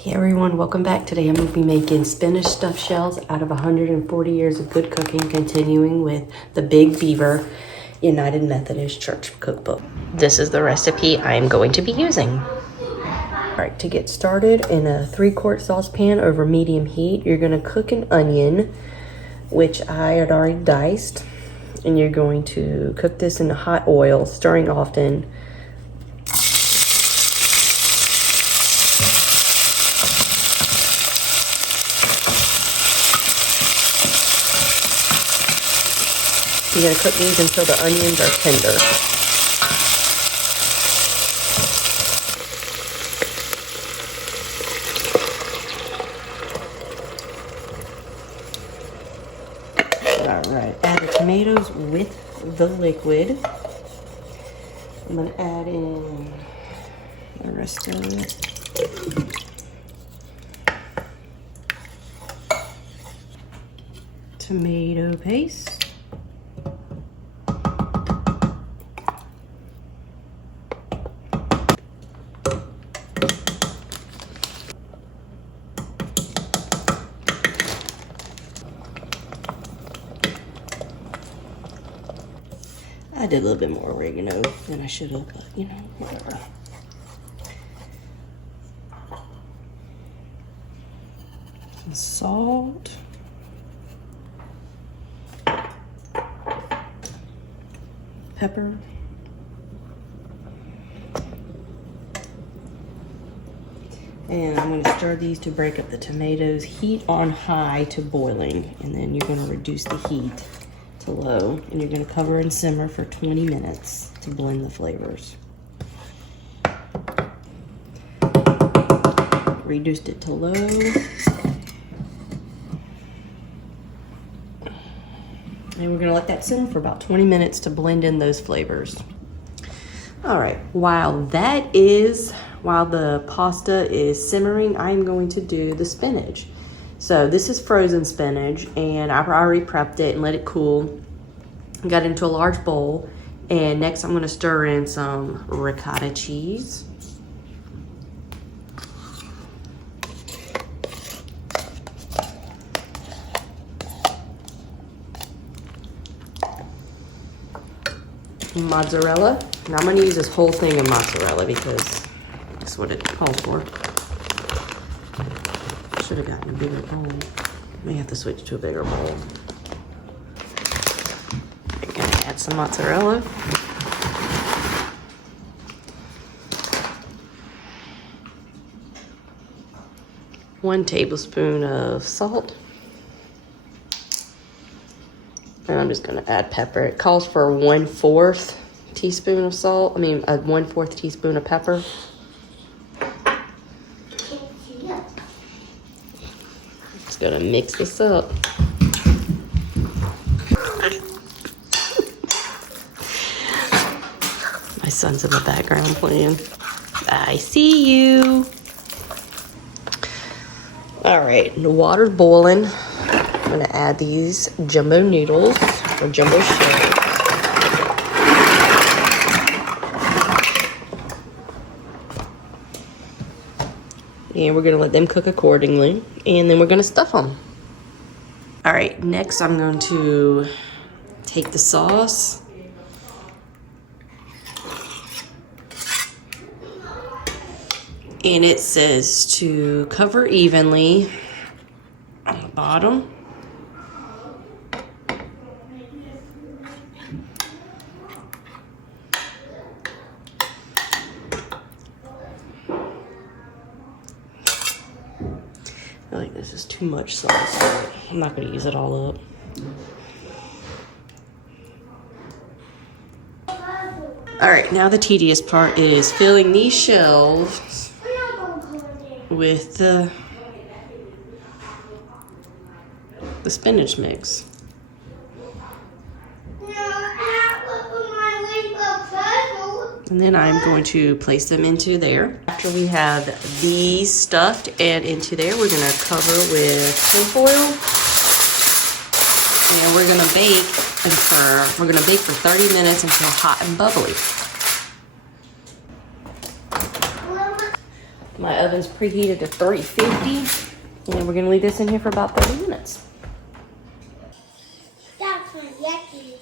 Hey everyone, welcome back. Today I'm going to be making spinach stuffed shells out of 140 years of good cooking, continuing with the Big Beaver United Methodist Church cookbook. This is the recipe I'm going to be using. Alright, to get started, in a 3-quart saucepan over medium heat, you're going to cook an onion, which I had already diced, and you're going to cook this in hot oil, stirring often. You're going to cook these until the onions are tender. Alright, add the tomatoes with the liquid. I'm going to add in the rest of it. Tomato paste. I did a little bit more oregano than I should have, but you know, whatever. Some salt. Pepper. And I'm going to stir these to break up the tomatoes. Heat on high to boiling, and then you're going to reduce the heat to low, and you're going to cover and simmer for 20 minutes to blend the flavors. Reduced it to low. And we're going to let that simmer for about 20 minutes to blend in those flavors. All right, while the pasta is simmering, I'm going to do the spinach. So this is frozen spinach, and I already prepped it and let it cool. Got it into a large bowl, and next I'm going to stir in some ricotta cheese. Mozzarella. Now I'm going to use this whole thing of mozzarella because that's what it calls for. Should have gotten a bigger bowl. May have to switch to a bigger bowl. I'm going to add some mozzarella. One tablespoon of salt. And I'm just going to add pepper. It calls for 1/4 teaspoon of salt. I mean, a 1/4 teaspoon of pepper. Just going to mix this up. My son's in the background playing. I see you. All right, the water's boiling. I'm going to add these jumbo noodles or jumbo shells. And we're going to let them cook accordingly. And then we're going to stuff them. All right, next I'm going to take the sauce. And it says to cover evenly on the bottom. I feel like this is too much sauce, so I'm not going to use it all up. All right, now the tedious part is filling these shells with the spinach mix. And then I'm going to place them into there. After we have these stuffed and into there, we're going to cover with tin foil. And we're going to bake for 30 minutes until hot and bubbly. My oven's preheated to 350. And we're gonna leave this in here for about 30 minutes. That's my yucky.